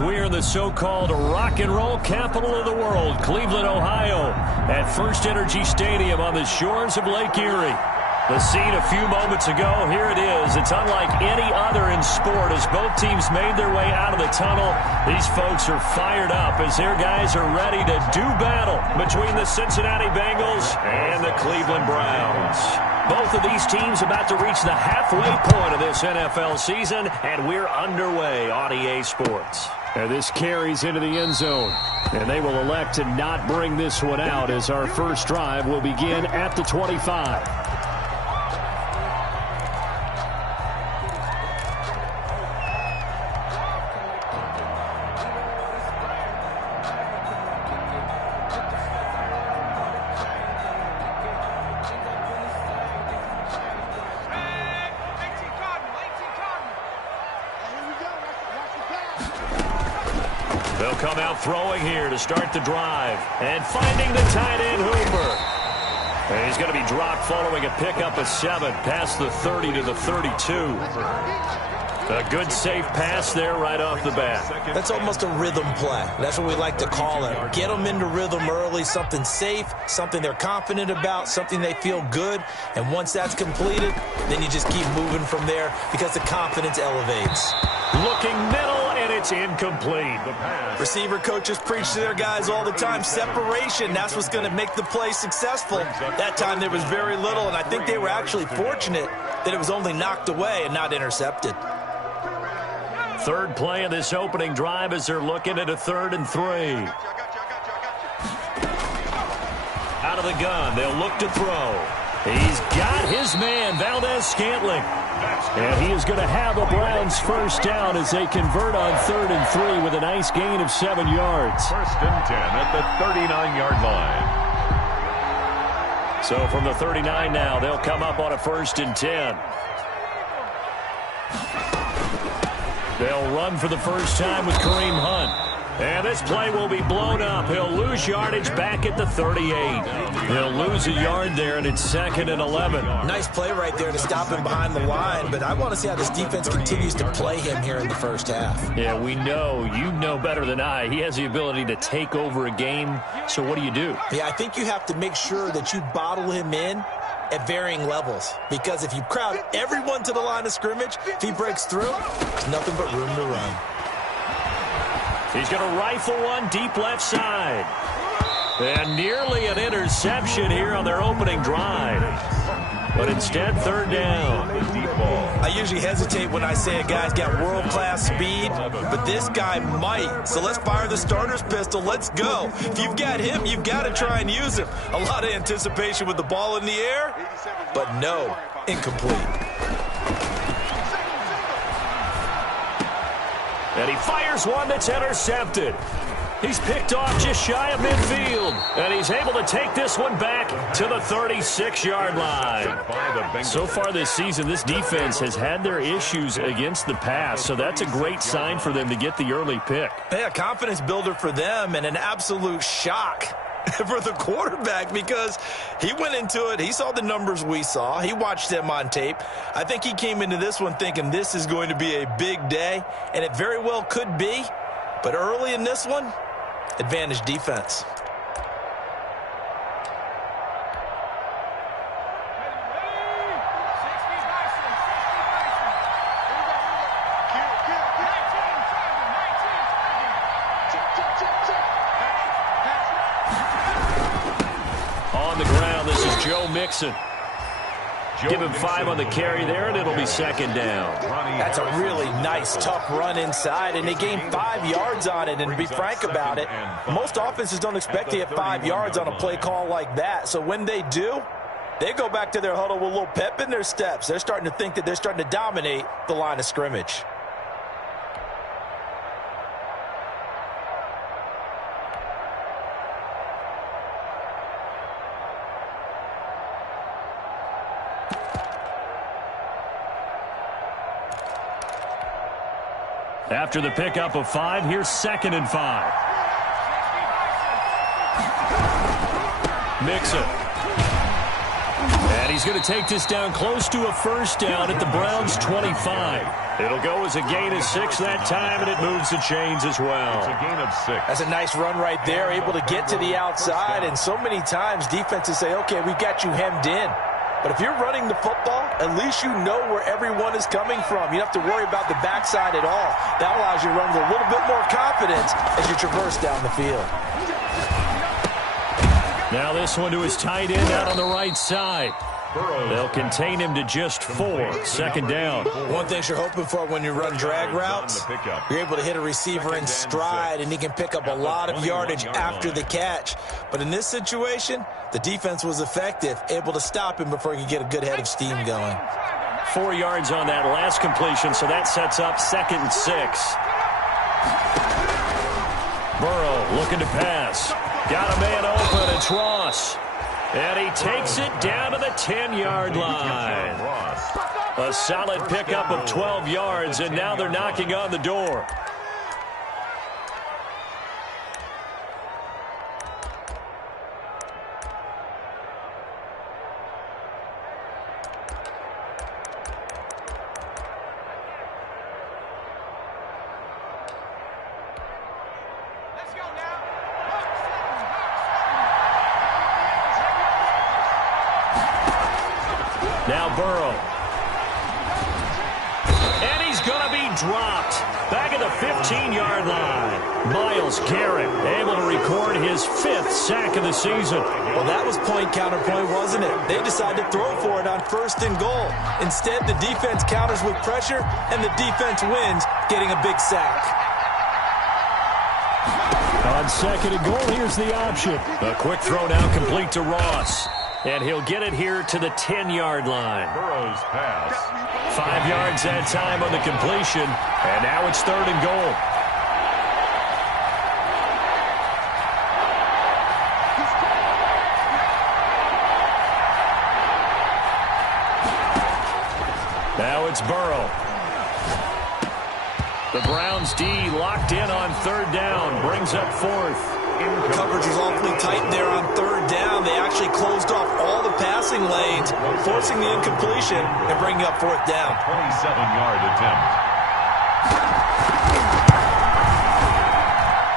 We're in the so-called rock and roll capital of the world, Cleveland, Ohio, at First Energy Stadium on the shores of Lake Erie. The scene a few moments ago, here it is. It's unlike any other in sport as both teams made their way out of the tunnel. These folks are fired up as their guys are ready to do battle between the Cincinnati Bengals and the Cleveland Browns. Both of these teams about to reach the halfway point of this NFL season, and we're underway on EA Sports. And this carries into the end zone, and they will elect to not bring this one out as our first drive will begin at the 25. They'll come out throwing here to start the drive. And finding the tight end, Hooper. And he's going to be dropped following a pickup of 7 past the 30 to the 32. A good safe pass there right off the bat. That's almost a rhythm play. That's what we like to call it. Get them into rhythm early, something safe, something they're confident about, something they feel good. And once that's completed, then you just keep moving from there because the confidence elevates. Looking middle, and it's incomplete. Receiver coaches preach to their guys all the time. Separation, that's what's going to make the play successful. That time there was very little, and I think they were actually fortunate that it was only knocked away and not intercepted. Third play of this opening drive as they're looking at a 3rd and 3. Out of the gun, they'll look to throw. He's got his man, Valdez-Scantling. And he is going to have a Browns first down as they convert on 3rd and 3 with a nice gain of 7 yards. First and 10 at the 39-yard line. So from the 39 now, they'll come up on a 1st and 10. They'll run for the first time with Kareem Hunt. And this play will be blown up. He'll lose yardage back at the 38. He'll lose a yard there, and it's 2nd and 11. Nice play right there to stop him behind the line, but I want to see how this defense continues to play him here in the first half. Yeah, we know. You know better than I. He has the ability to take over a game, so what do you do? Yeah, I think you have to make sure that you bottle him in at varying levels, because if you crowd everyone to the line of scrimmage, if he breaks through, there's nothing but room to run. He's going to rifle one deep left side. And nearly an interception here on their opening drive. But instead, 3rd down. I usually hesitate when I say a guy's got world-class speed, but this guy might. So let's fire the starter's pistol. Let's go. If you've got him, you've got to try and use him. A lot of anticipation with the ball in the air, but no, incomplete. And he fires one that's intercepted. He's picked off just shy of midfield. And he's able to take this one back to the 36-yard line. So far this season, this defense has had their issues against the pass. So that's a great sign for them to get the early pick. Yeah, confidence builder for them and an absolute shock for the quarterback because he went into it. He saw the numbers we saw. He watched them on tape. I think he came into this one thinking this is going to be a big day, and it very well could be. But early in this one, advantage defense. On the ground, this is Joe Mixon. Give him 5 on the carry there, and it'll be 2nd down. That's a really nice, tough run inside, and they gained 5 yards on it. And to be frank about it, most offenses don't expect to get 5 yards on a play call like that. So when they do, they go back to their huddle with a little pep in their steps. They're starting to think that they're starting to dominate the line of scrimmage. After the pickup of 5, here's 2nd and 5. Mixon. And he's going to take this down close to a first down at the Browns' 25. It'll go as a gain of 6 that time, and it moves the chains as well. It's a gain of 6. That's a nice run right there, able to get to the outside. And so many times defenses say, okay, we've got you hemmed in. But if you're running the football, at least you know where everyone is coming from. You don't have to worry about the backside at all. That allows you to run with a little bit more confidence as you traverse down the field. Now this one to his tight end out on the right side. They'll contain him to just 4. Second down. One thing you're hoping for when you run drag routes, you're able to hit a receiver in stride, and he can pick up a lot of yardage after the catch. But in this situation, the defense was effective, able to stop him before he could get a good head of steam going. 4 yards on that last completion, so that sets up 2nd and 6. Burrow looking to pass. Got a man open. It's Ross. And he takes it down to the 10-yard line. A solid pickup of 12 yards, and now they're knocking on the door. Now Burrow. And he's going to be dropped. Back at the 15-yard line. Myles Garrett able to record his 5th sack of the season. Well, that was point counterpoint, wasn't it? They decided to throw for it on 1st and goal. Instead, the defense counters with pressure, and the defense wins, getting a big sack. On 2nd and goal, here's the option. A quick throw now complete to Ross. And he'll get it here to the 10-yard line. Burrow's pass. 5 yards that time on the completion. And now it's 3rd and goal. Now it's Burrow. The Browns D locked in on 3rd down. Brings up 4th. Coverage was awfully tight there on 3rd down. They actually closed off all the passing lanes, forcing the incompletion and bringing up 4th down. 27-yard attempt.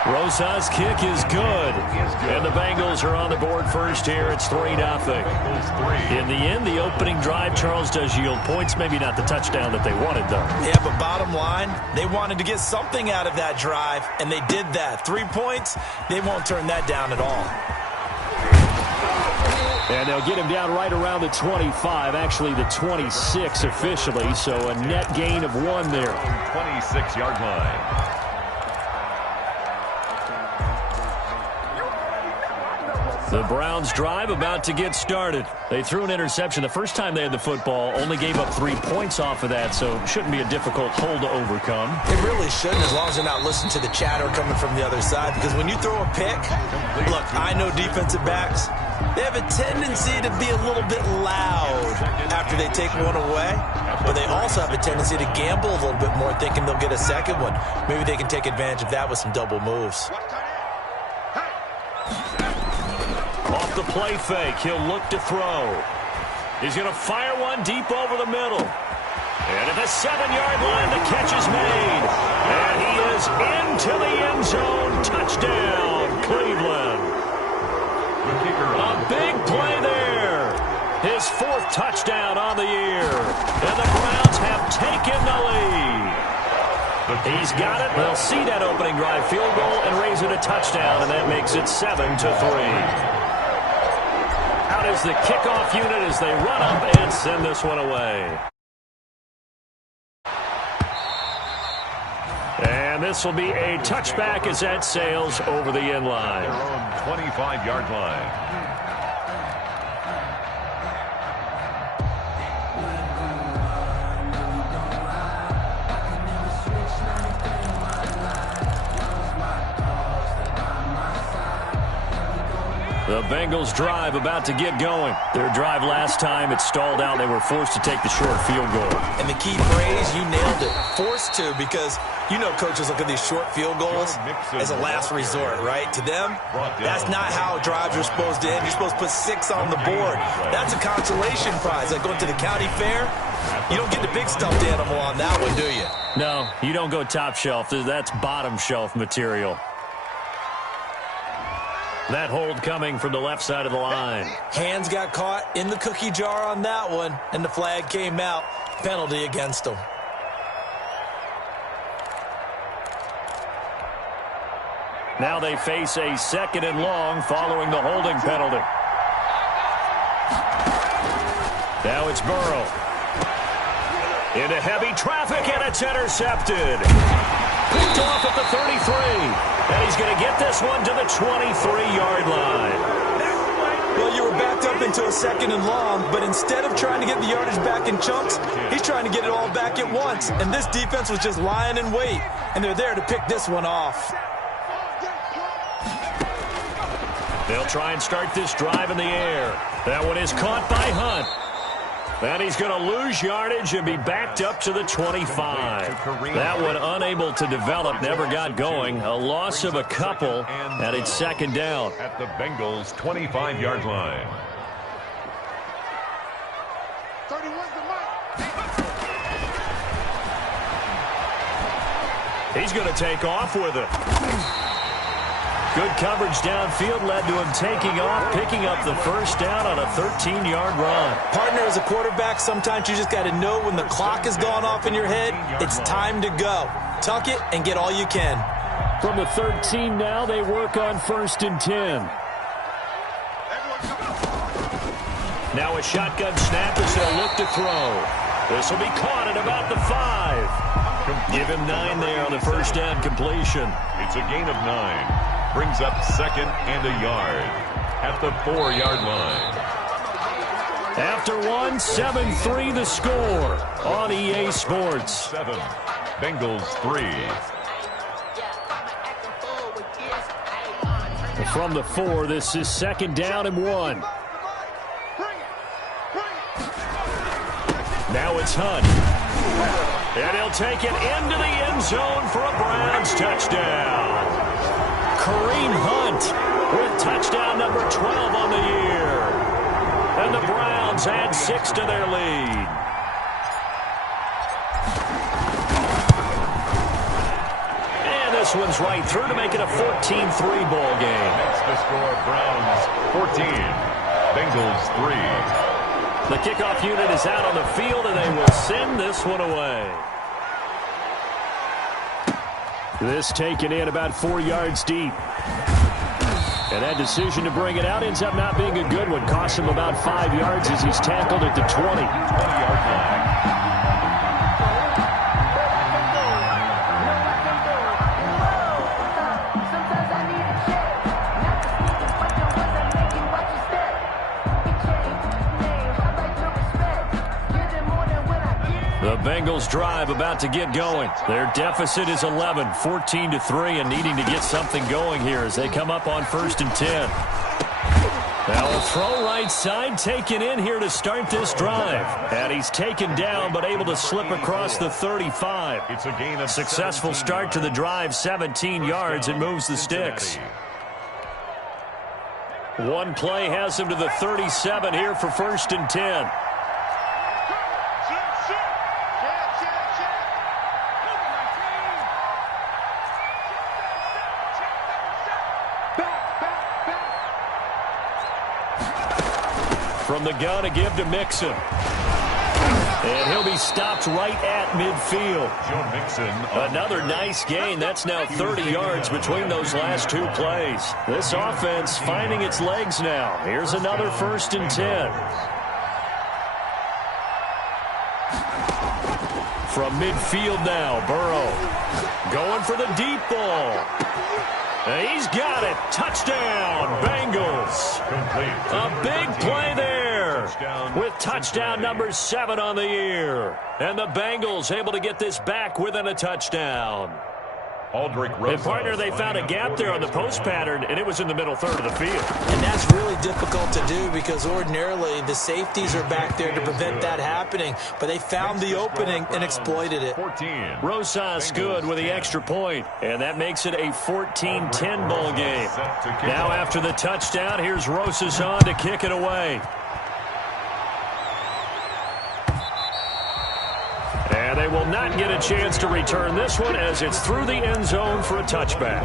Rosa's kick is good. And the Bengals are on the board first here. It's 3-0. In the end, the opening drive, Charles, does yield points. Maybe not the touchdown that they wanted, though. Yeah, but bottom line, they wanted to get something out of that drive, and they did that. 3 points, they won't turn that down at all. And they'll get him down right around the 25, actually the 26 officially, so a net gain of 1 there. 26-yard line. The Browns drive about to get started. They threw an interception the first time they had the football, only gave up 3 points off of that, so it shouldn't be a difficult hole to overcome. It really shouldn't, as long as you're not listening to the chatter coming from the other side, because when you throw a pick, look, I know defensive backs, they have a tendency to be a little bit loud after they take one away, but they also have a tendency to gamble a little bit more, thinking they'll get a second one. Maybe they can take advantage of that with some double moves. Off the play fake, he'll look to throw. He's going to fire one deep over the middle. And at the 7-yard line, the catch is made. And he is into the end zone. Touchdown, Cleveland. A big play there. His 4th touchdown on the year. And the Browns have taken the lead. He's got it. They'll see that opening drive field goal and raise it a touchdown, and that makes it 7-3. Out is the kickoff unit as they run up and send this one away. And this will be a touchback as that sails over the end line. Their own 25-yard line. The Bengals drive about to get going. Their drive last time, it stalled out. They were forced to take the short field goal. And the key phrase, you nailed it, forced to, because You know coaches look at these short field goals as a last resort, right? To them, that's not how drives are supposed to end. You're supposed to put 6 on the board. That's a consolation prize. Like going to the county fair, you don't get the big stuffed animal on that one, do you? No, you don't go top shelf. That's bottom shelf material. That hold coming from the left side of the line. Hands got caught in the cookie jar on that one, and the flag came out. Penalty against them. Now they face a 2nd and long following the holding penalty. Now it's Burrow. Into heavy traffic, and it's intercepted. Picked off at the 33. And he's going to get this one to the 23-yard line. Well, you were backed up into a 2nd and long, but instead of trying to get the yardage back in chunks, he's trying to get it all back at once. And this defense was just lying in wait, and they're there to pick this one off. They'll try and start this drive in the air. That one is caught by Hunt. And he's going to lose yardage and be backed up to the 25. That one unable to develop, never got going. A loss of a couple, and it's 2nd down. At the Bengals' 25-yard line. He's going to take off with it. Good coverage downfield led to him taking off, picking up the first down on a 13-yard run. Partner, as a quarterback, sometimes you just got to know when the clock has gone off in your head, it's time to go. Tuck it and get all you can. From the 13 now, they work on 1st and 10. Now a shotgun snap as they'll look to throw. This will be caught at about the 5. Give him 9 there on the first down completion. It's a gain of 9. Brings up 2nd and a yard at the 4-yard line. After 1, 7-3 the score on EA Sports. 7, Bengals 3. From the 4, this is 2nd down and 1. Now it's Hunt. And he'll take it into the end zone for a Browns touchdown. Kareem Hunt with touchdown number 12 on the year. And the Browns add 6 to their lead. And this one's right through to make it a 14-3 ball game. That's the score. Browns 14, Bengals 3. The kickoff unit is out on the field, and they will send this one away. This taken in about 4 yards deep. And that decision to bring it out ends up not being a good one. Costs him about 5 yards as he's tackled at the 20-yard line. The Bengals drive about to get going. Their deficit is 11, 14-3, and needing to get something going here as they come up on 1st and 10. Now a throw right side taken in here to start this drive. And he's taken down but able to slip across the 35. It's a gain of successful start to the drive, 17 yards, and moves the sticks. One play has him to the 37 here for 1st and 10. From the gun, a give to Mixon. And he'll be stopped right at midfield. Joe Mixon. Another nice gain. That's now 30 yards between those last 2 plays. This offense finding its legs now. Here's another 1st and 10. From midfield now, Burrow going for the deep ball. And he's got it. Touchdown, Bengals. Complete. A big play there with touchdown number 7 on the year. And the Bengals able to get this back within a touchdown. And partner, they found a gap there on the post pattern, and it was in the middle third of the field. And that's really difficult to do because ordinarily the safeties are back there to prevent that happening. But they found the opening and exploited it. Rosas good with the extra point, and that makes it a 14-10 ball game. Now after the touchdown, here's Rosas on to kick it away. And they will not get a chance to return this one as it's through the end zone for a touchback.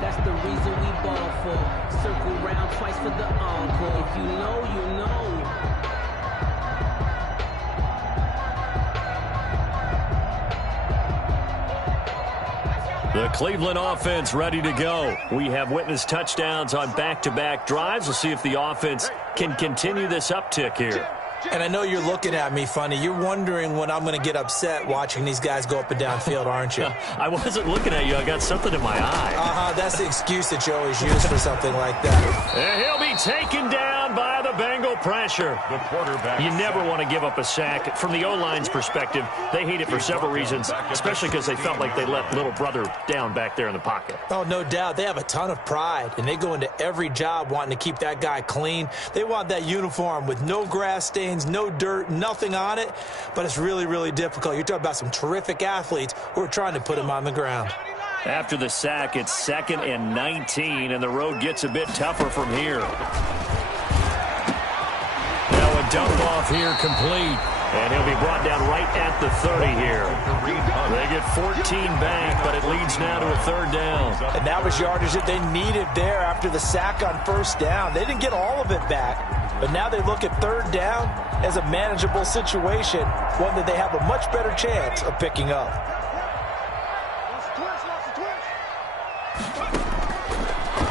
That's the reason we ball for. Circle round twice for the encore. If you know, you know. The Cleveland offense ready to go. We have witnessed touchdowns on back-to-back drives. We'll see if the offense can continue this uptick here. And I know you're looking at me funny. You're wondering when I'm going to get upset watching these guys go up and down field, aren't you? I wasn't looking at you. I got something in my eye. That's the excuse that you always use for something like that. And he'll be taken down by the Bengal pressure. The quarterback. You never want to give up a sack. From the O-line's perspective, they hate it for several reasons, especially because they felt like they let little brother down back there in the pocket. Oh, no doubt. They have a ton of pride, and they go into every job wanting to keep that guy clean. They want that uniform with no grass stains, no dirt, nothing on it, but it's really, really difficult. You're talking about some terrific athletes who are trying to put him on the ground. After the sack, it's 2nd and 19, and the road gets a bit tougher from here. Now a dump off here complete, and he'll be brought down right at the 30 here. They get 14 back, but it leads now to a 3rd down. And that was yardage that they needed there after the sack on 1st down. They didn't get all of it back, but now they look at 3rd down as a manageable situation, one that they have a much better chance of picking up.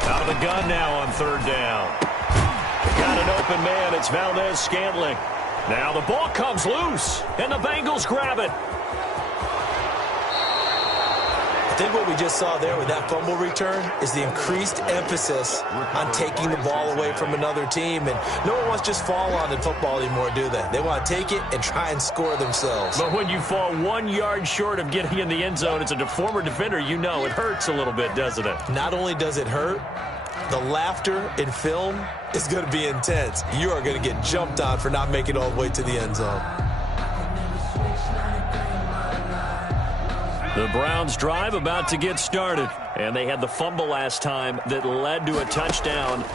Out of the gun now on 3rd down. Got an open man. It's Valdez-Scantling. Now the ball comes loose, and the Bengals grab it. I think what we just saw there with that fumble return is the increased emphasis on taking the ball away from another team. And no one wants to just fall on in football anymore, do they? They want to take it and try and score themselves. But when you fall 1 yard short of getting in the end zone, it's a former defender, you know it hurts a little bit, doesn't it? Not only does it hurt, the laughter in film is going to be intense. You are going to get jumped on for not making it all the way to the end zone. The Browns drive about to get started, and they had the fumble last time that led to a touchdown.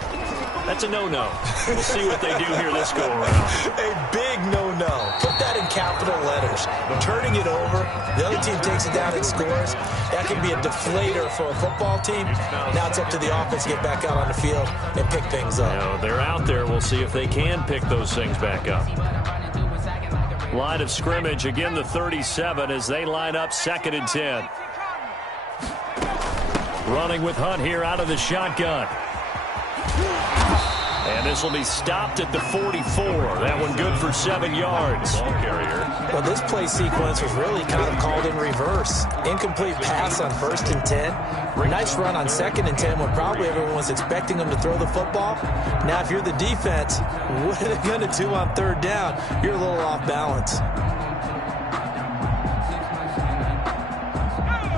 That's a no-no. We'll see what they do here this go-around. A big no-no. Put that in capital letters. Turning it over, the other team takes it down and scores. That can be a deflator for a football team. Now it's up to the offense to get back out on the field and pick things up. Now, they're out there. We'll see if they can pick those things back up. Line of scrimmage, again the 37 as they line up 2nd and 10. Running with Hunt here out of the shotgun. And this will be stopped at the 44. That one good for 7 yards. Well, this play sequence was really kind of called in reverse. Incomplete pass on 1st and 10. Nice run on 2nd and 10 when probably everyone was expecting them to throw the football. Now, if you're the defense, what are they going to do on 3rd down? You're a little off balance.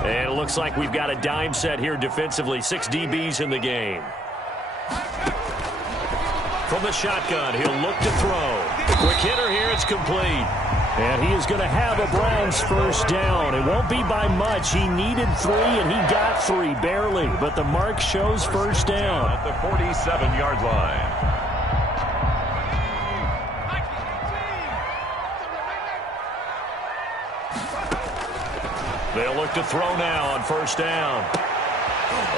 And it looks like we've got a dime set here defensively. 6 DBs in the game. From the shotgun, he'll look to throw. Quick hitter here, it's complete. And he is going to have a Browns 1st down. It won't be by much. He needed 3, and he got 3, barely. But the mark shows 1st down. At the 47-yard line. They'll look to throw now on 1st down.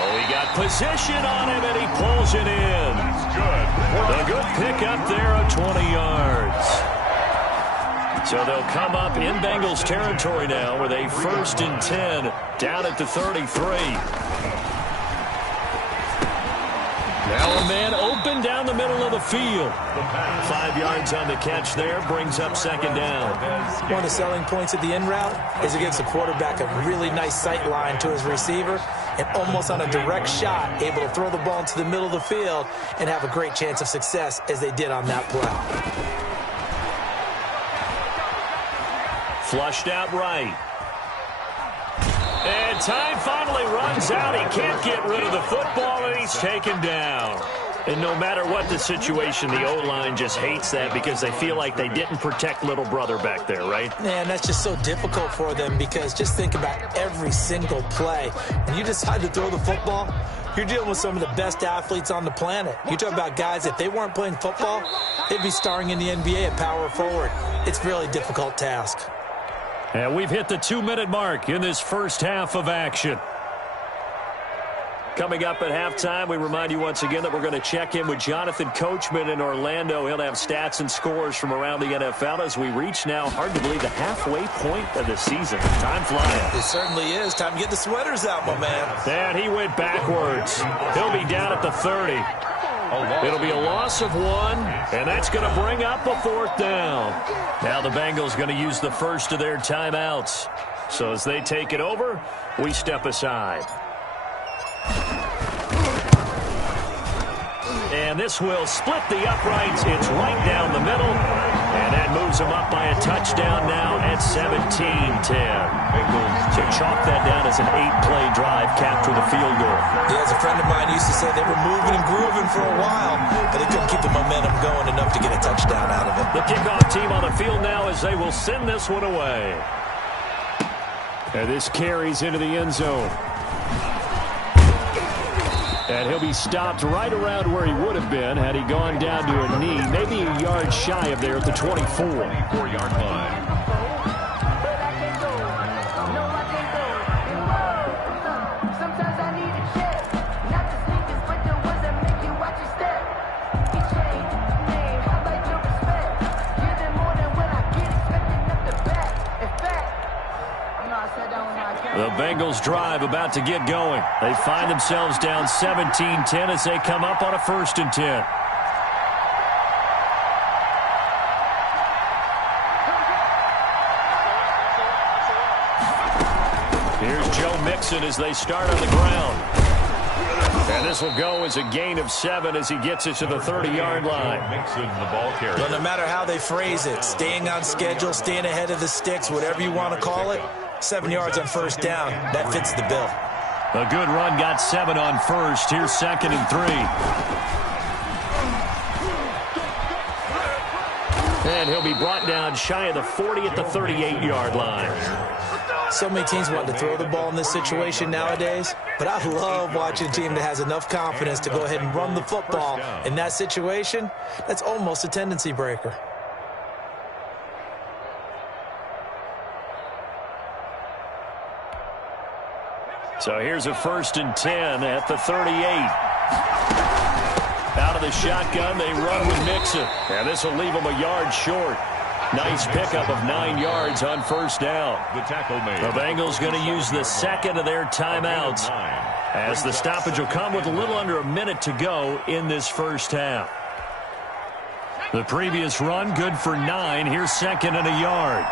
Oh, he got position on him, and he pulls it in. Good. A good pickup there of 20 yards. So they'll come up in Bengals territory now with a 1st and 10 down at the 33. Now a man open down the middle of the field. 5 yards on the catch there, brings up 2nd down. One of the selling points of the in route is it gives the quarterback a really nice sight line to his receiver and almost on a direct shot able to throw the ball into the middle of the field and have a great chance of success as they did on that play. Flushed out right. And time finally runs out. He can't get rid of the football, and he's taken down. And no matter what the situation, the O-line just hates that because they feel like they didn't protect little brother back there, right? Man, that's just so difficult for them because just think about every single play. When you decide to throw the football, you're dealing with some of the best athletes on the planet. You talk about guys, if they weren't playing football, they'd be starring in the NBA at power forward. It's a really difficult task. And we've hit the 2-minute mark in this first half of action. Coming up at halftime, we remind you once again that we're going to check in with Jonathan Coachman in Orlando. He'll have stats and scores from around the NFL as we reach now, hard to believe, the halfway point of the season. Time flying. It certainly is. Time to get the sweaters out, my man. And he went backwards. He'll be down at the 30. It'll be a loss of 1, and that's going to bring up a 4th down. Now the Bengals going to use the first of their timeouts. So as they take it over, we step aside. And this will split the uprights. It's right down the middle. And that moves them up by a touchdown now at 17-10. So chalk that down as an 8-play drive, capture the field goal. Yeah, as a friend of mine used to say, they were moving and grooving for a while, but they couldn't keep the momentum going enough to get a touchdown out of it. The kickoff team on the field now as they will send this one away. And this carries into the end zone. And he'll be stopped right around where he would have been had he gone down to a knee, maybe a yard shy of there at the 24. 24-yard line. The Bengals drive about to get going. They find themselves down 17-10 as they come up on a 1st and 10. Here's Joe Mixon as they start on the ground. And this will go as a gain of 7 as he gets it to the 30-yard line. Mixon, the ball carrier. Well, no matter how they phrase it, staying on schedule, staying ahead of the sticks, whatever you want to call it, 7 yards on 1st down. That fits the bill. A good run got 7 on 1st. Here's 2nd and 3. And he'll be brought down shy of the 40 at the 38-yard line. So many teams want to throw the ball in this situation nowadays, but I love watching a team that has enough confidence to go ahead and run the football. In that situation, that's almost a tendency breaker. So here's a 1st and 10 at the 38. Out of the shotgun, they run with Mixon. And this will leave them a yard short. Nice pickup of 9 yards on 1st down. The tackle made. The Bengals going to use the 2nd of their timeouts as the stoppage will come with a little under a minute to go in this first half. The previous run good for 9. Here's 2nd and a yard.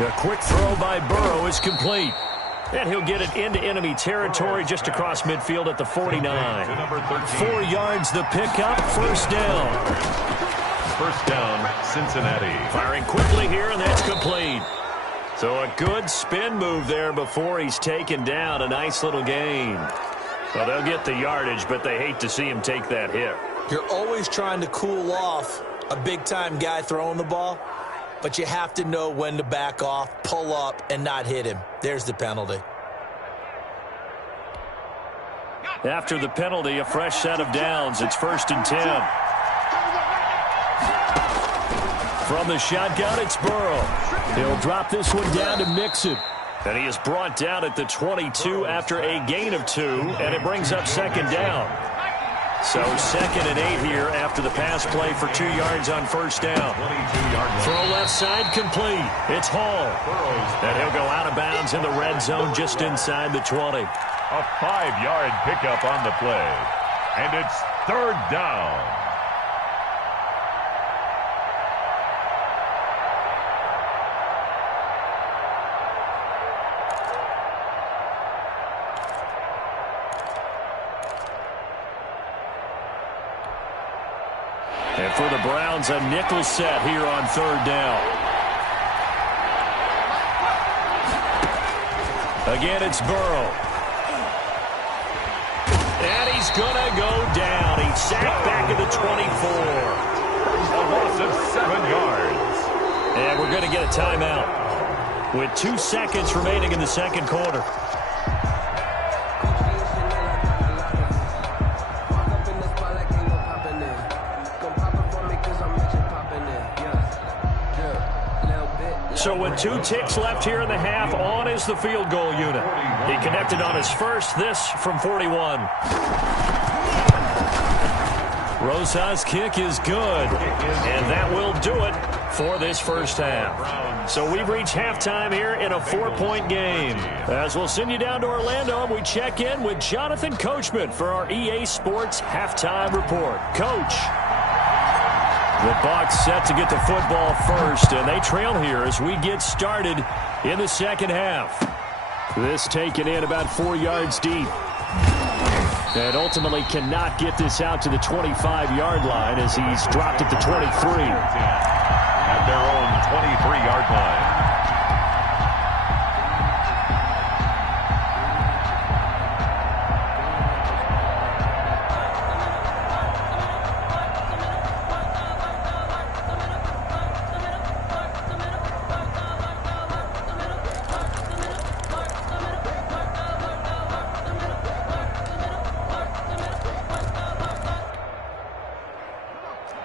A quick throw by Burrow is complete. And he'll get it into enemy territory just across midfield at the 49. 4 yards the pickup, 1st down. 1st down, Cincinnati. Firing quickly here, and that's complete. So a good spin move there before he's taken down. A nice little gain. Well, they'll get the yardage, but they hate to see him take that hit. You're always trying to cool off a big-time guy throwing the ball, but you have to know when to back off, pull up, and not hit him. There's the penalty. After the penalty, a fresh set of downs. It's 1st and 10. From the shotgun, it's Burrow. He'll drop this one down to Mixon. And he is brought down at the 22 after a gain of 2, and it brings up 2nd down. So 2nd and 8 here after the pass play for 2 yards on 1st down. Throw left side complete. It's Hall. And he'll go out of bounds in the red zone just inside the 20. A 5-yard pickup on the play. And it's 3rd down. for the Browns, a nickel set here on third down. Again, it's Burrow. And he's going to go down. He's sacked back at the 24. A loss of 7 yards. And we're going to get a timeout with 2 seconds remaining in the second quarter. So with 2 ticks left here in the half, on is the field goal unit. He connected on his first, this from 41. Rosa's kick is good, and that will do it for this first half. So we've reached halftime here in a 4-point game. As we'll send you down to Orlando, and we check in with Jonathan Coachman for our EA Sports Halftime Report. Coach. The Bucs set to get the football first, and they trail here as we get started in the second half. This taken in about 4 yards deep. And ultimately cannot get this out to the 25-yard line as he's dropped at the 23. At their own 23-yard line.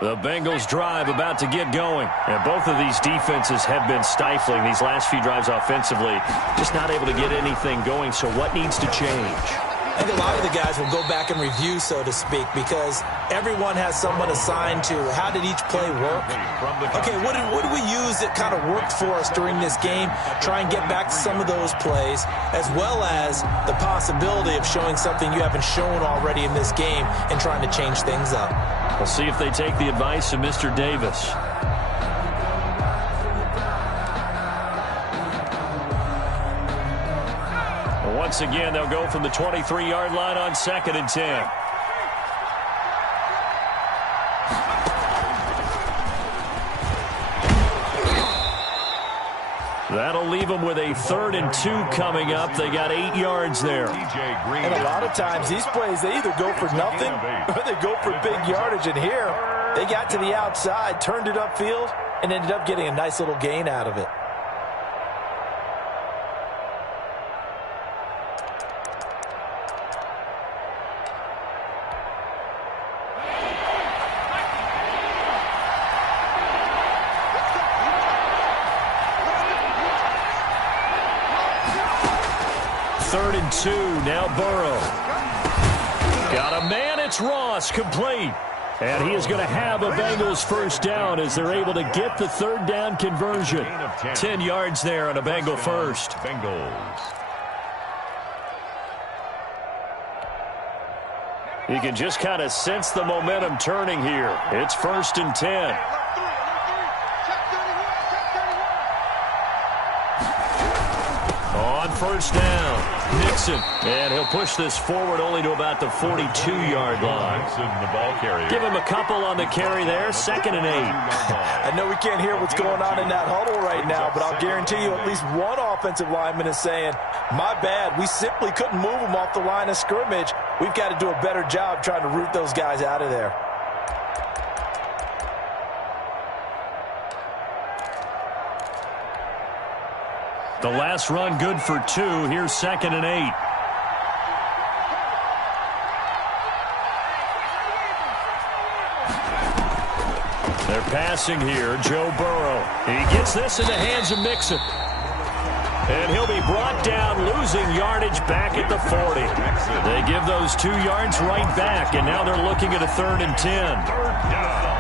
The Bengals drive about to get going. And both of these defenses have been stifling these last few drives offensively. Just not able to get anything going. So what needs to change? I think a lot of the guys will go back and review, so to speak, because everyone has someone assigned to how did each play work. Okay, what did we use that kind of worked for us during this game? Try and get back to some of those plays, as well as the possibility of showing something you haven't shown already in this game and trying to change things up. We'll see if they take the advice of Mr. Davis. Once again, they'll go from the 23-yard line on 2nd and 10. That'll leave them with a 3rd and 2 coming up. They got 8 yards there. And a lot of times, these plays, they either go for nothing or they go for big yardage. And here, they got to the outside, turned it upfield, and ended up getting a nice little gain out of it. Third and 2, now Burrow. Got a man, it's Ross, complete. And he is going to have a Bengals first down as they're able to get the 3rd down conversion. 10 yards there on a Bengal first. Bengals. You can just kind of sense the momentum turning here. It's 1st and 10. On first down, Nixon. And he'll push this forward only to about the 42-yard line. The ball carrier. Give him a couple on the carry there, 2nd and 8. I know we can't hear what's going on in that huddle right now, but I'll guarantee you at least one offensive lineman is saying, my bad, we simply couldn't move them off the line of scrimmage. We've got to do a better job trying to root those guys out of there. The last run good for 2. Here's 2nd and 8. They're passing here. Joe Burrow. He gets this in the hands of Mixon. And he'll be brought down, losing yardage back at the 40. They give those 2 yards right back, and now they're looking at a 3rd and 10. 3rd down.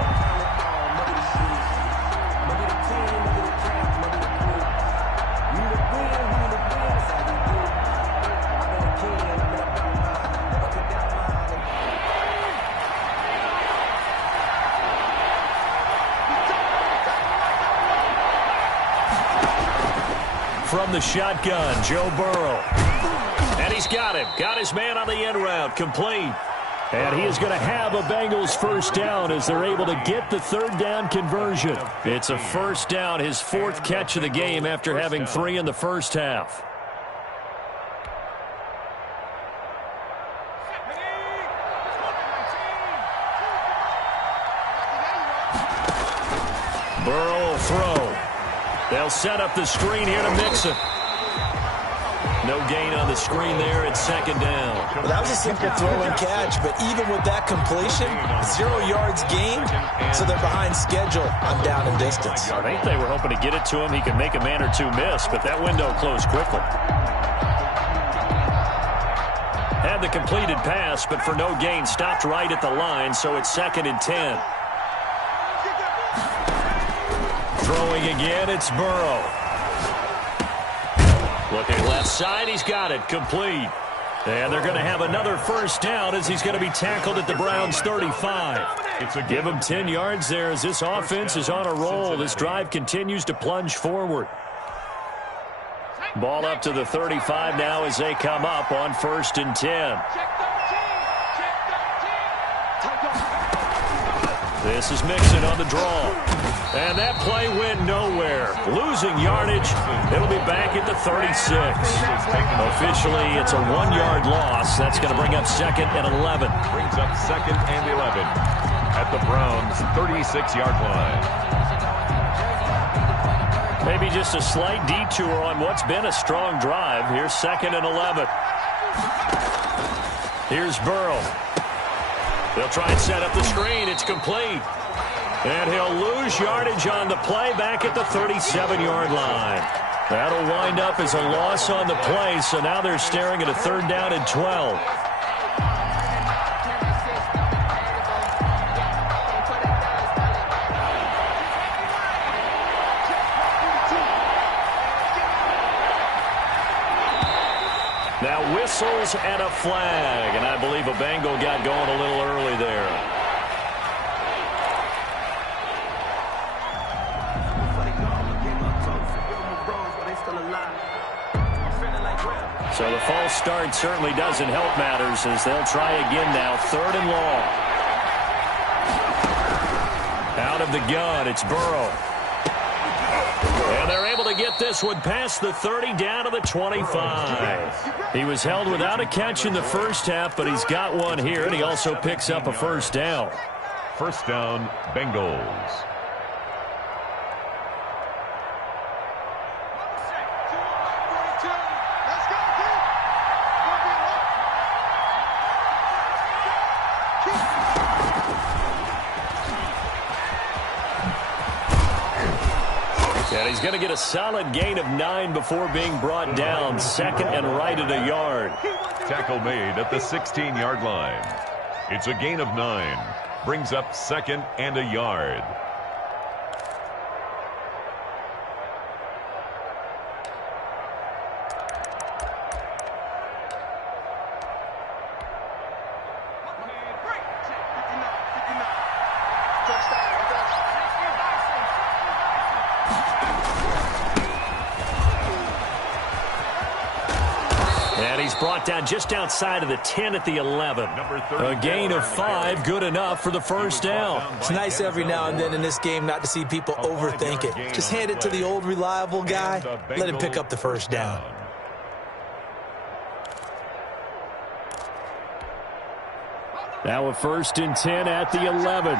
From the shotgun, Joe Burrow. And he's got him. Got his man on the end route. Complete. And he is going to have a Bengals first down as they're able to get the third down conversion. It's a first down, his fourth catch of the game after having 3 in the first half. Burrow will throw. They'll set up the screen here to Mixon. No gain on the screen there. It's second down. Well, that was a simple throw and catch, but even with that completion, 0 yards gained, so they're behind schedule on down and distance. I think they were hoping to get it to him. He could make a man or two miss, but that window closed quickly. Had the completed pass, but for no gain, stopped right at the line, so it's second and 10. Throwing again, it's Burrow. Looking left side, he's got it, complete. And they're going to have another first down as he's going to be tackled at the Browns' 35. Give him 10 yards there as this offense is on a roll. This drive continues to plunge forward. Ball up to the 35 now as they come up on 1st and 10. This is Mixon on the draw. And that play went nowhere. Losing yardage. It'll be back at the 36. Officially, it's a 1-yard loss. That's going to bring up 2nd and 11. Brings up 2nd and 11 at the Browns' 36-yard line. Maybe just a slight detour on what's been a strong drive. Here's 2nd and 11. Here's Burrow. They'll try and set up the screen. It's complete. And he'll lose yardage on the play back at the 37-yard line. That'll wind up as a loss on the play, so now they're staring at a 3rd down and 12. Now whistles and a flag, and I believe a Bengal got going a little early there. So the false start certainly doesn't help matters as they'll try again now. 3rd and long. Out of the gun, it's Burrow. And they're able to get this one past the 30 down to the 25. He was held without a catch in the first half, but he's got one here, and he also picks up a first down. First down, Bengals. And he's going to get a solid gain of 9 before being brought down. 2nd and right at a yard. Tackle made at the 16-yard line. It's a gain of 9. Brings up 2nd and a yard. And he's brought down just outside of the 10 at the 11. A gain of 5, good enough for the first down. It's nice every now and then in this game not to see people overthink it. Just hand it to the old reliable guy. Let him pick up the first down. Now a 1st and 10 at the 11.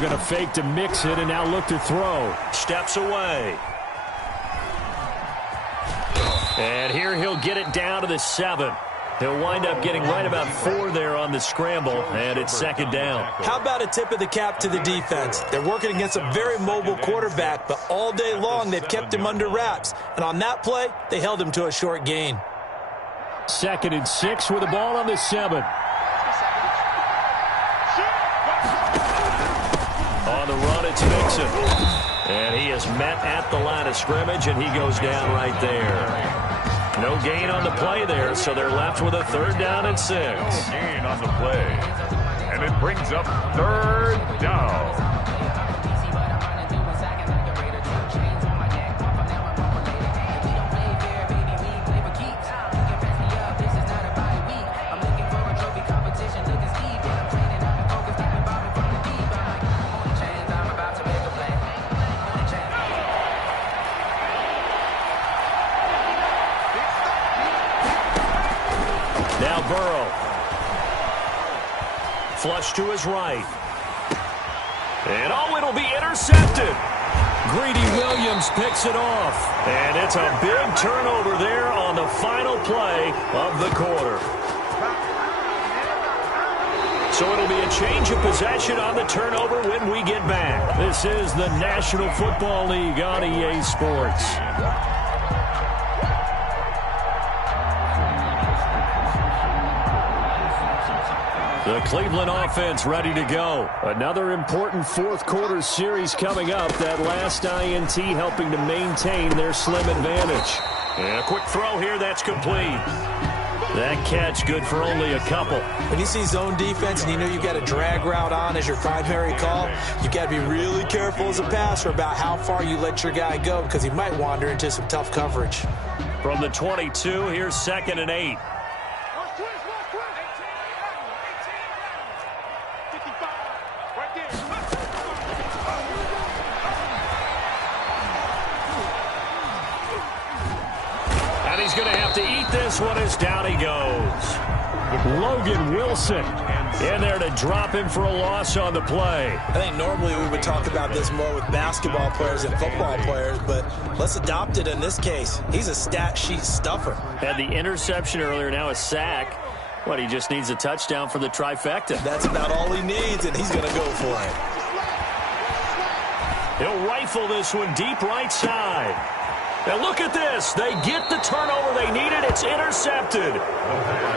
Going to fake to mix it and now look to throw. Steps away. And here he'll get it down to the 7. He'll wind up getting right about 4 there on the scramble, and it's 2nd down. How about a tip of the cap to the defense? They're working against a very mobile quarterback, but all day long they've kept him under wraps. And on that play, they held him to a short gain. 2nd and 6 with the ball on the 7. On the run, it's Mixon. And he is met at the line of scrimmage, and he goes down right there. No gain on the play there, so they're left with a 3rd down and 6. No gain on the play. And it brings up 3rd down. Now Burrow. Flush to his right. And it'll be intercepted. Greedy Williams picks it off. And it's a big turnover there on the final play of the quarter. So it'll be a change of possession on the turnover when we get back. This is the National Football League on EA Sports. The Cleveland offense ready to go. Another important 4th quarter series coming up. That last INT helping to maintain their slim advantage. And a quick throw here, that's complete. That catch good for only a couple. When you see zone defense and you know you've got a drag route on as your primary call, you've got to be really careful as a passer about how far you let your guy go because he might wander into some tough coverage. From the 22, here's 2nd and 8. And he's going to have to eat this one as down he goes. Logan Wilson in there to drop him for a loss on the play. I think normally we would talk about this more with basketball players and football players, but let's adopt it in this case. He's a stat sheet stuffer. Had the interception earlier, now a sack. What, he just needs a touchdown for the trifecta. That's about all he needs, and he's going to go for it. He'll rifle this one deep right side. Now look at this. They get the turnover they needed. It's intercepted.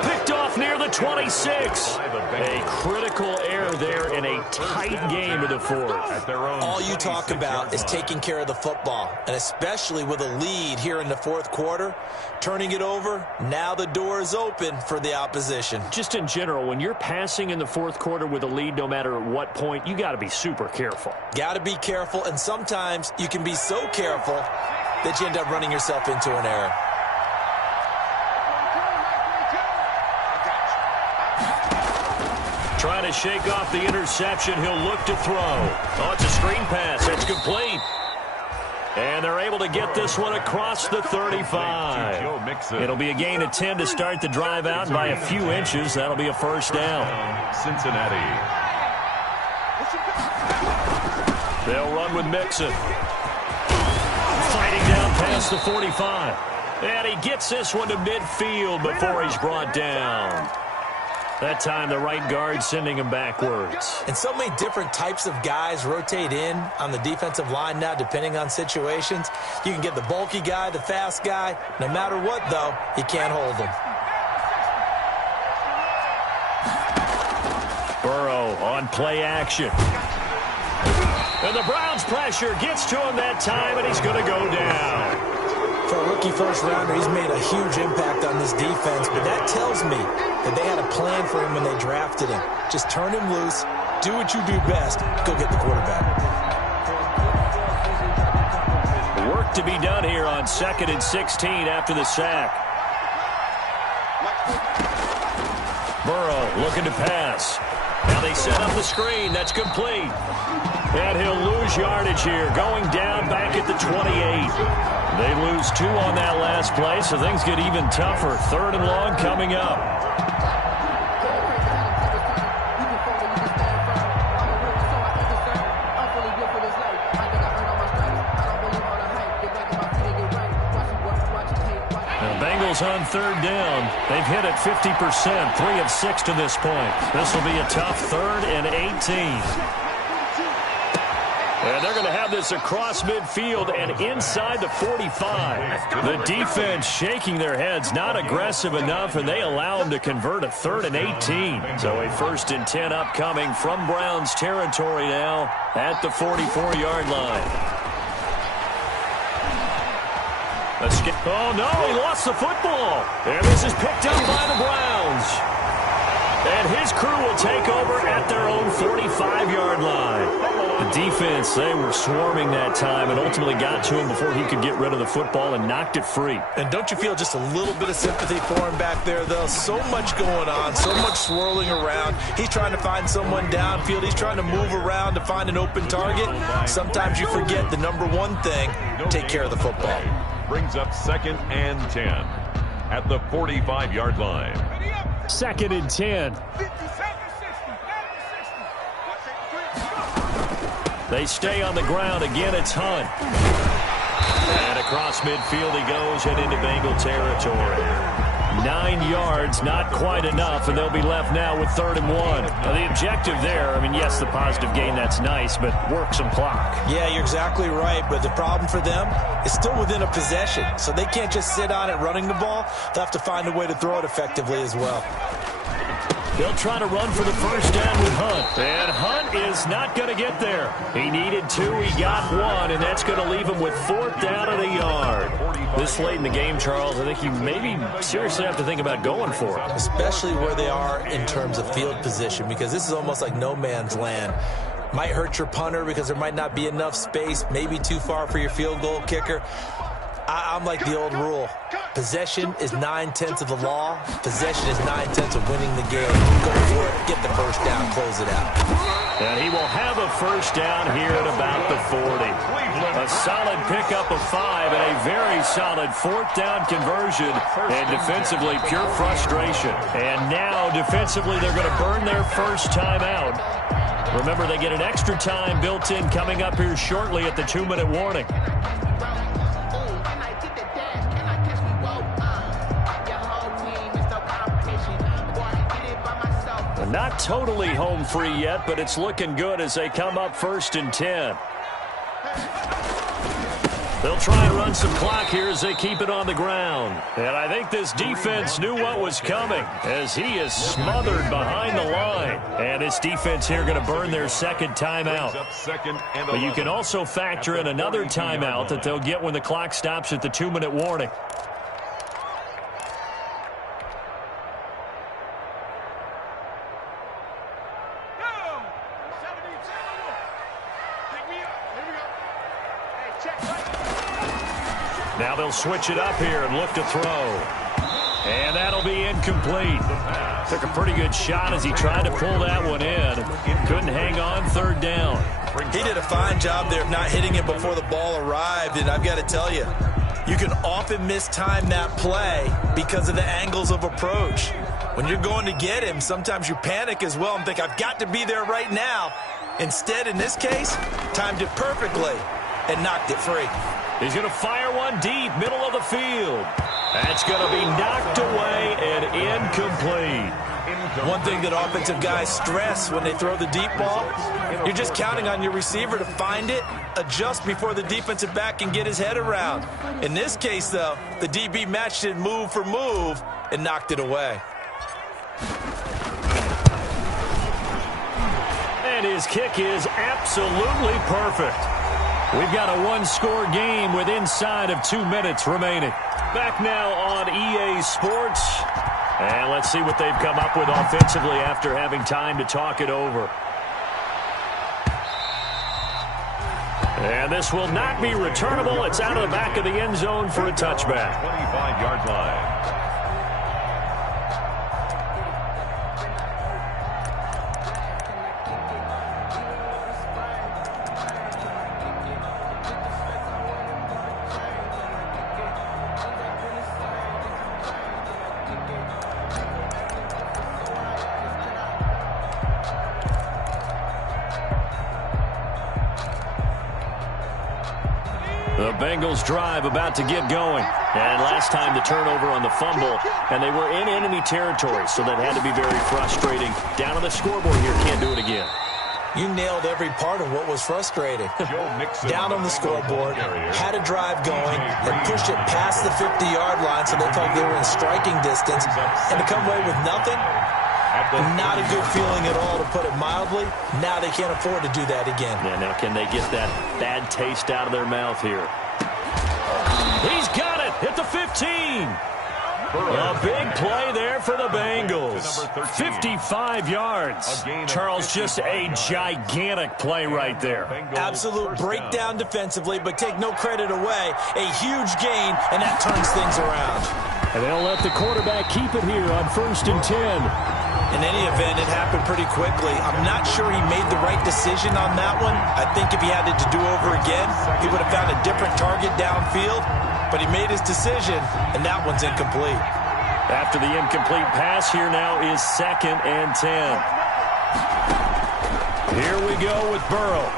Picked off near the 26. A critical error there in a tight game of the 4th. All you talk about is taking care of the football, and especially with a lead here in the 4th quarter. Turning it over, now the door is open for the opposition. Just in general, when you're passing in the 4th quarter with a lead, no matter at what point, you got to be super careful. Got to be careful, and sometimes you can be so careful that you end up running yourself into an error. Trying to shake off the interception. He'll look to throw. Oh, it's a screen pass. It's complete. And they're able to get this one across the 35. It'll be a gain of 10 to start the drive out. By a few inches, that'll be a 1st down. Cincinnati. They'll run with Mixon. Fighting down past the 45. And he gets this one to midfield before he's brought down. That time, the right guard sending him backwards. And so many different types of guys rotate in on the defensive line now, depending on situations. You can get the bulky guy, the fast guy. No matter what, though, he can't hold him. Burrow on play action. And the Browns' pressure gets to him that time, and he's going to go down. For a rookie first-rounder, he's made a huge impact on this defense, but that tells me that they had a plan for him when they drafted him. Just turn him loose, do what you do best, go get the quarterback. Work to be done here on 2nd and 16 after the sack. Burrow looking to pass. Now they set up the screen. That's complete. And he'll lose yardage here, going down back at the 28. They lose 2 on that last play, so things get even tougher. 3rd and long coming up. The Bengals on 3rd down. They've hit it 50%, 3 of 6 to this point. This will be a tough 3rd and 18. And they're going to have this across midfield and inside the 45. The defense shaking their heads, not aggressive enough, and they allow them to convert a 3rd and 18. So a 1st and 10 upcoming from Browns territory now at the 44-yard line. Oh, no, he lost the football. And this is picked up by the Browns. And his crew will take over at their own 45-yard line. The defense, they were swarming that time and ultimately got to him before he could get rid of the football and knocked it free. And don't you feel just a little bit of sympathy for him back there, though? So much going on, so much swirling around. He's trying to find someone downfield. He's trying to move around to find an open target. Sometimes you forget the number one thing, take care of the football. Brings up 2nd and 10 at the 45-yard line. 2nd and 10. They stay on the ground. Again, it's Hunt. And across midfield he goes and into Bengal territory. 9 yards, not quite enough, and they'll be left now with 3rd and 1. Now, the objective there, I mean, yes, the positive gain, that's nice, but work some clock. Yeah, you're exactly right, but the problem for them is still within a possession, so they can't just sit on it running the ball. They'll have to find a way to throw it effectively as well. They'll try to run for the first down with Hunt. And Hunt is not going to get there. He needed 2, he got 1, and that's going to leave him with 4th down and a yard. This late in the game, Charles, I think you maybe seriously have to think about going for it. Especially where they are in terms of field position, because this is almost like no man's land. Might hurt your punter because there might not be enough space, maybe too far for your field goal kicker. I'm like the old rule. Possession is 9/10 of the law. Possession is 9/10 of winning the game. Go for it. Get the first down. Close it out. And he will have a first down here at about the 40. A solid pickup of 5 and a very solid 4th down conversion. And defensively, pure frustration. And now, defensively, they're going to burn their first time out. Remember, they get an extra time built in coming up here shortly at the 2-minute warning. Not totally home free yet, but it's looking good as they come up 1st and 10. They'll try and run some clock here as they keep it on the ground. And I think this defense knew what was coming as he is smothered behind the line. And this defense here going to burn their 2nd timeout. But you can also factor in another timeout that they'll get when the clock stops at the 2-minute warning. Now they'll switch it up here and look to throw. And that'll be incomplete. Took a pretty good shot as he tried to pull that one in. Couldn't hang on 3rd down. He did a fine job there of not hitting it before the ball arrived, and I've got to tell you, you can often mistime that play because of the angles of approach. When you're going to get him, sometimes you panic as well and think, I've got to be there right now. Instead, in this case, timed it perfectly and knocked it free. He's going to fire one deep, middle of the field. That's going to be knocked away and incomplete. One thing that offensive guys stress when they throw the deep ball, you're just counting on your receiver to find it, adjust before the defensive back can get his head around. In this case, though, the DB matched it move for move and knocked it away. And his kick is absolutely perfect. We've got a 1-score game with inside of 2 minutes remaining. Back now on EA Sports. And let's see what they've come up with offensively after having time to talk it over. And this will not be returnable. It's out of the back of the end zone for a touchback. 25-yard line. The Bengals drive about to get going. And last time the turnover on the fumble, and they were in enemy territory, so that had to be very frustrating. Down on the scoreboard here, can't do it again. You nailed every part of what was frustrating. Down on the scoreboard, had a drive going, and pushed it past the 50-yard line so they felt they were in striking distance, and to come away with nothing, not a good feeling at all, to put it mildly. Now they can't afford to do that again. Yeah, now can they get that bad taste out of their mouth here? He's got it! 15. A big play there for the Bengals. 55 yards. Charles, just a gigantic play right there. Absolute breakdown defensively, but take no credit away. A huge gain, and that turns things around. And they'll let the quarterback keep it here on 1st and 10. In any event, it happened pretty quickly. I'm not sure he made the right decision on that one. I think if he had it to do over again, he would have found a different target downfield. But he made his decision, and that one's incomplete. After the incomplete pass, here now is 2nd and 10. Here we go with Burrow.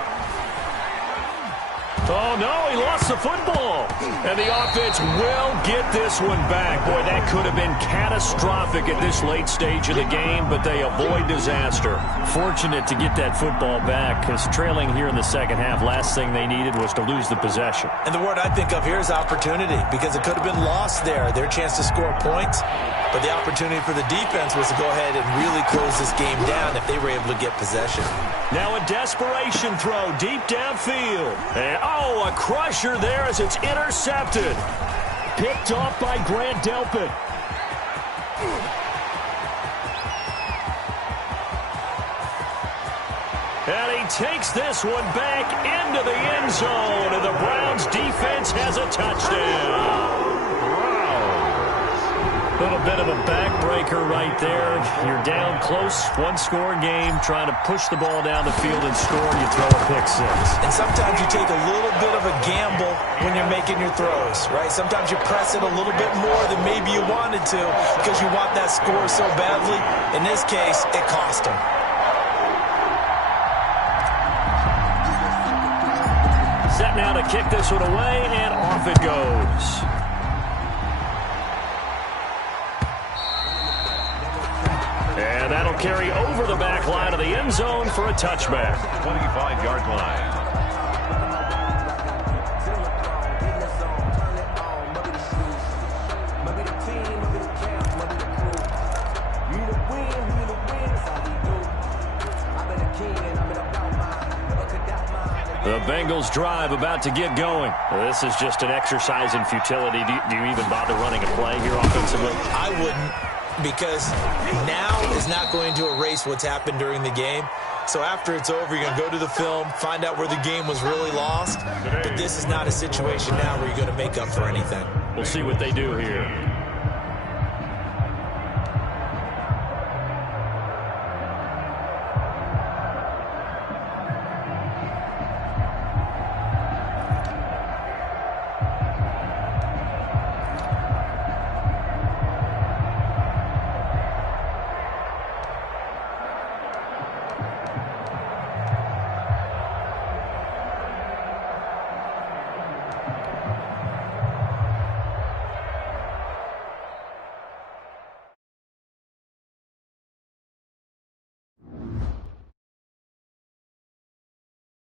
Oh, no, he lost the football. And the offense will get this one back. Boy, that could have been catastrophic at this late stage of the game, but they avoid disaster. Fortunate to get that football back, because trailing here in the second half, last thing they needed was to lose the possession. And the word I think of here is opportunity, because it could have been lost there, their chance to score points. But the opportunity for the defense was to go ahead and really close this game down if they were able to get possession. Now a desperation throw deep downfield. And, oh, a crusher there as it's intercepted. Picked off by Grant Delpit. And he takes this one back into the end zone, and the Browns defense has a touchdown. A little bit of a backbreaker right there. You're down close, one-score game, trying to push the ball down the field and score, and you throw a pick six. And sometimes you take a little bit of a gamble when you're making your throws, right? Sometimes you press it a little bit more than maybe you wanted to because you want that score so badly. In this case, it cost him. Set now to kick this one away, and off it goes. And that'll carry over the back line of the end zone for a touchback. 25-yard line. The Bengals drive about to get going. This is just an exercise in futility. Do you even bother running a play here offensively? I wouldn't, because now is not going to erase what's happened during the game. So after it's over, you're going to go to the film, find out where the game was really lost. But this is not a situation now where you're going to make up for anything. We'll see what they do here.